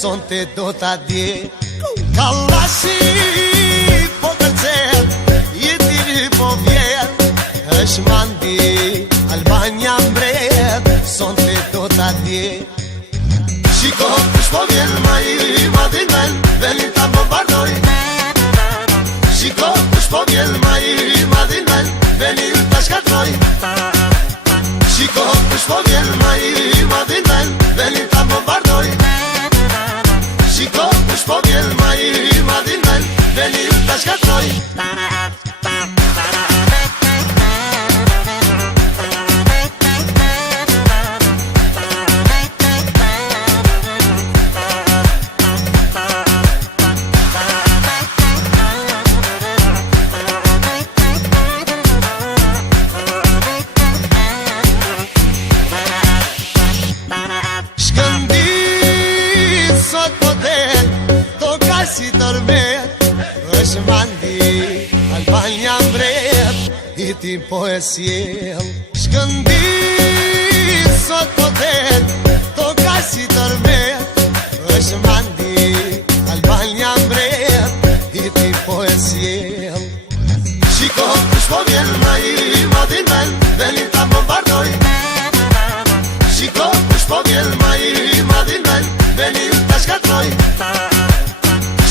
sonte do ta dje. Kallashi po kërcet, jetiri po vjet, është mandi, Albania mbret, sonte do ta dje. Shiko, kush po vjen ma i madhin men, venin ta bombardoj. Shiko, kush po vjen ma i madhin men, venin ta shkatroj. Shiko, kush po vjen ma i madhin men, venin ta bombardoj. Shiko, kush po vjen ma i madhin men, venin ta shkatroj. Si dormet, është mandi, Albania mbret, I ti po e sjell. Shkëndi, sot po del, toka si dormet, është mandi, Albania mbret, I ti po e sjell. Shiko, kush po vjen ma i madhin men, venin ta bombardoj. Shiko, kush po vjen ma i madhin men, venin ta shkatroj.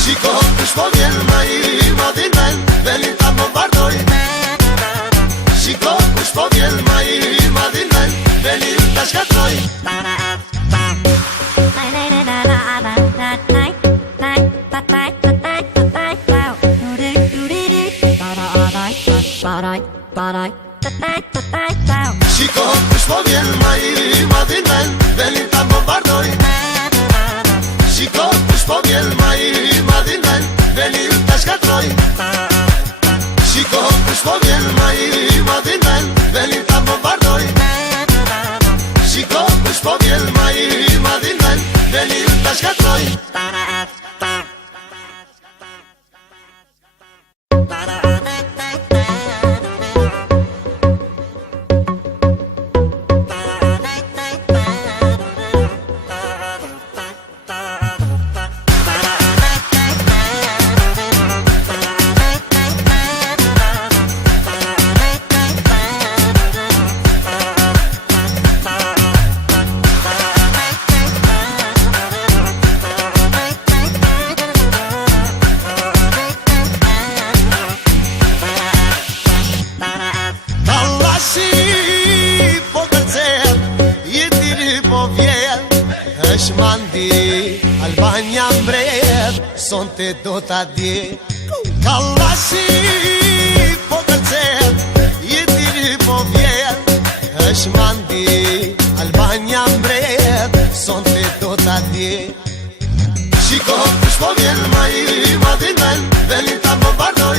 Shiko, kush po vjen ma i madhin men, venin ta bombardoj. Shiko, kush po vjen ma i madhin men, venin ta shkatroj. Shiko, kush po vjen ma i madhin men, venin ta bombardoj. Shiko, kush po vjen ma i madhin men, venin ta shkatroj. Shiko, kush po vjen ma i madhin men, venin ta bombardoj. Shiko, kush po vjen ma i madhin men, venin ta shkatroj. është mandi, Albania mbret, sonte do ta dje. Kallashi po kërcet, jetiri po vjet, është mandi, Albania mbret, sonte do ta dje. Shiko, kush po vjen ma i madhin men, venin ta bombardoj.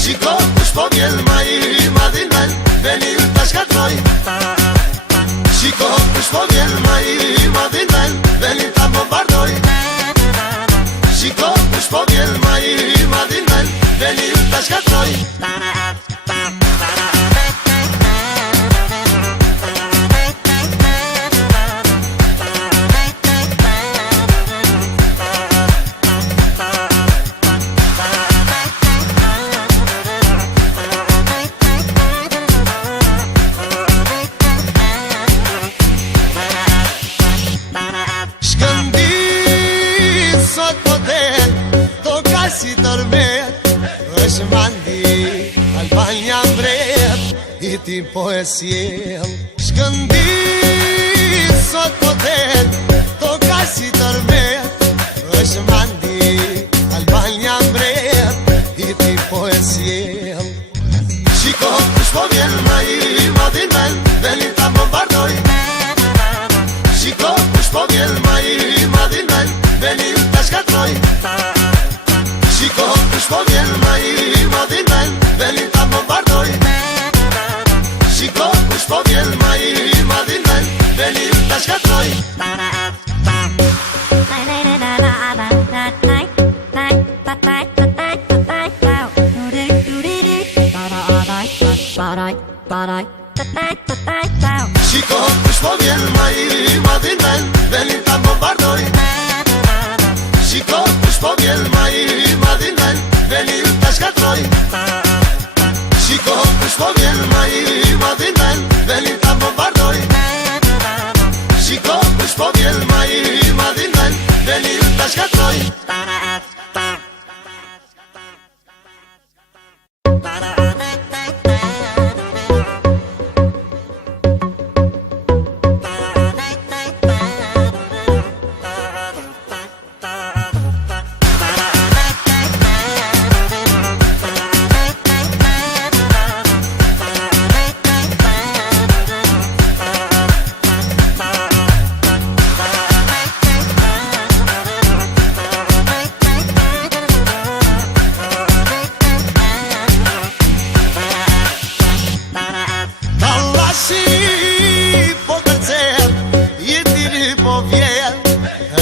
Shiko, kush po vjen ma i madhin men, venin ta shkatroj. Shiko, kush po vjen ma i madhin men, venin ta bombardoj. Shiko, kush po vjen ma i madhin men, venin ta shkatroj. Si dormet, është mandi, Albania mbret, I ti po e sjell. Shkëndi, sot po del, toka si dormet, është mandi, Albania mbret, I ti po e sjell. Shiko, kush po vjen ma i madhin men, venin ta bombardoj. Shiko, kush po vjen ma i madhin men, venin ta shkatroj. Shiko, kush po vjen ma i madhin men, venin ta bombardoj. Shiko, kush po vjen ma i madhin men, venin ta shkatroj. Shiko, kush po vjen ma i madhin men, venin ta bombardoj. shkatroj. Shiko kush po vjen ma i madhin ven, venin ta bombardoj. Shiko kush po vjen ma i madhin ven, venin ta shkatroj.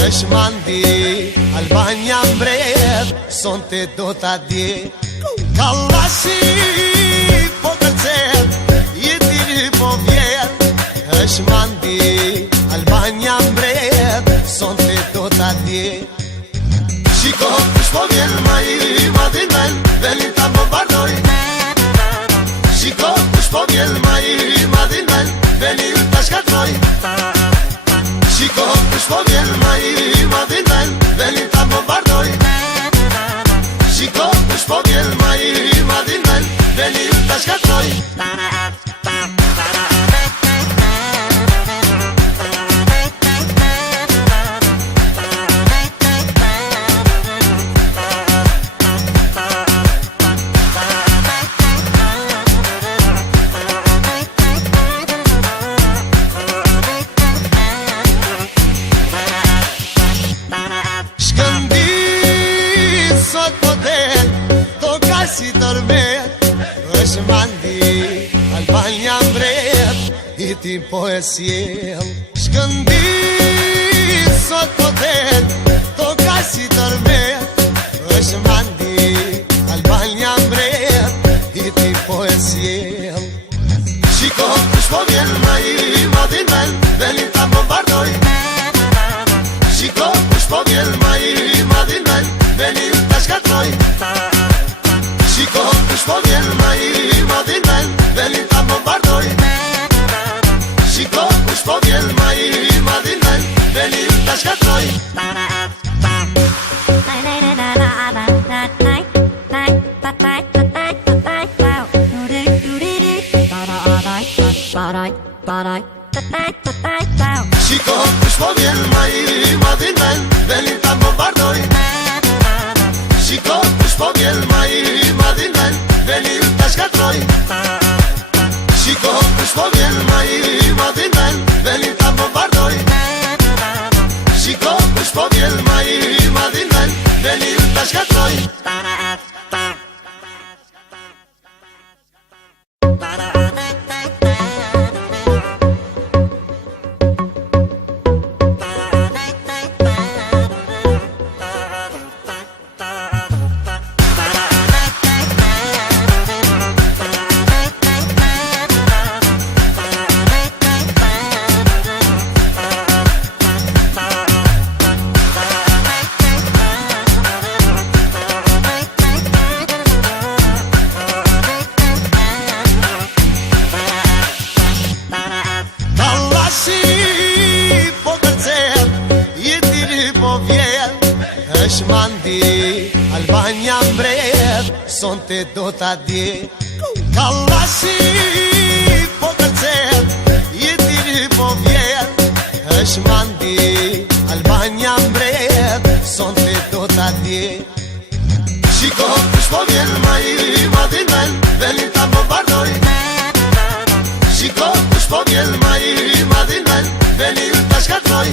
Është mandi, Albania mbret, son të do t'a dje. Kallashi po kërcet, jetiri po vjet. Është mandi, Albania mbret, son të do t'a dje. Shiko kush po vjen ma i madhin ven, venin ta bombardoj. Shiko kush po vjen ma i madhin ven, venin ta shkatroj. Shiko kush po vjen ma i madhin ven, venin ta bombardoj. Shiko kush po vjen ma i madhin ven, venin ta shkatroj. Si dormet, është mandi, Albania mbret, i ti po e sjell. Shkëndit sot po den, toka si dormet, është mandi, Albania mbret, i ti po e sjell. Shiko kush po vjen ma i madhin ven, venin ta bombardoj. Shiko kush po vjen ma i madhin ven, venin ta shkatroj. Shiko kush po vjen ma i madhin ven, venin ta bombardoj. Shiko kush po vjen ma i madhin ven, venin ta shkatroj. Shiko kush po vjen ma i madhin ven, venin ta bombardoj. Shiko kush po vjen ma i madhin ven, venin ta shkatroj. Shiko kush po vjen ma i madhin ven, venin ta bombardoj. Shiko kush po vjen ma i madhin ven, venin ta shkatroj. Është mandi, Albania mbret, son të do t'a dje. Kallashi po kërcet, jetiri po vjet. Është mandi, Albania mbret, son të do t'a dje. Shiko kush po vjen ma i madhin ven, venin ta bombardoj. Shiko kush po vjen ma i madhin ven, venin ta shkatroj.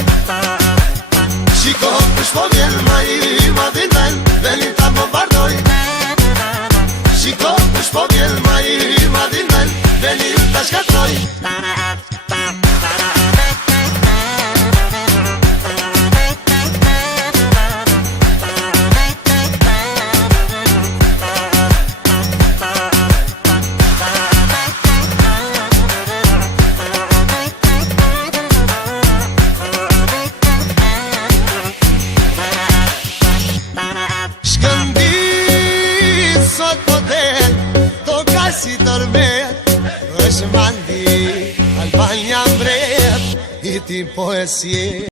Shiko kush po vjen ma i madhin ven, venin ta bombardoj. Shiko kush po vjen ma i madhin ven, venin ta shkatroj. tërmet është mandi Albania mbret, i ti poesie